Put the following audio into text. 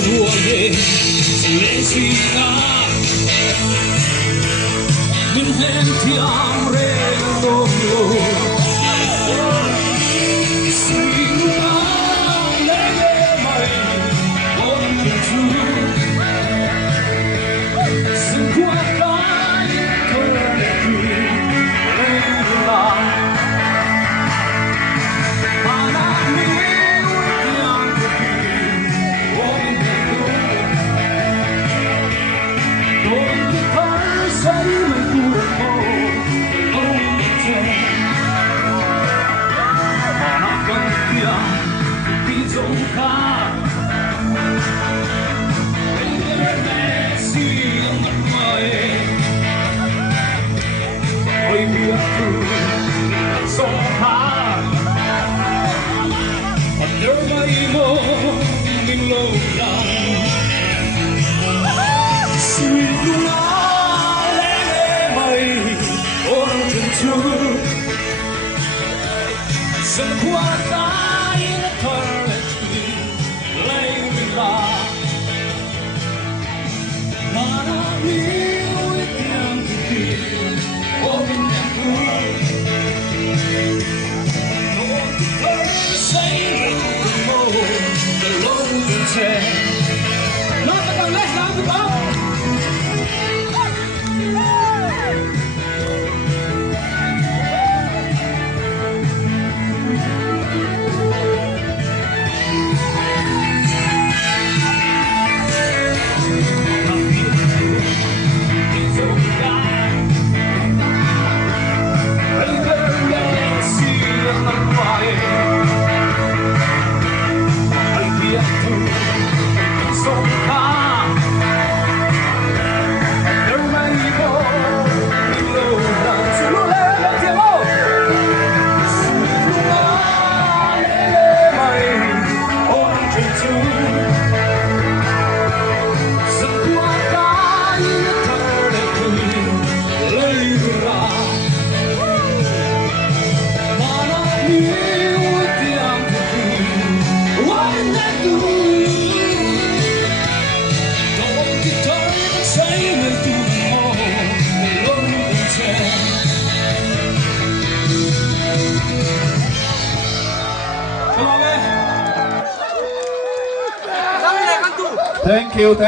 vuole silenciar min mente amrendo sino lege mai on tu sin guarda se guarda in eternity, lei mi là, ma non io e pianto qui, oh mia tu, non ti sei l'uomo dell'onde c'è, non ti connessa anche qua. Thank you.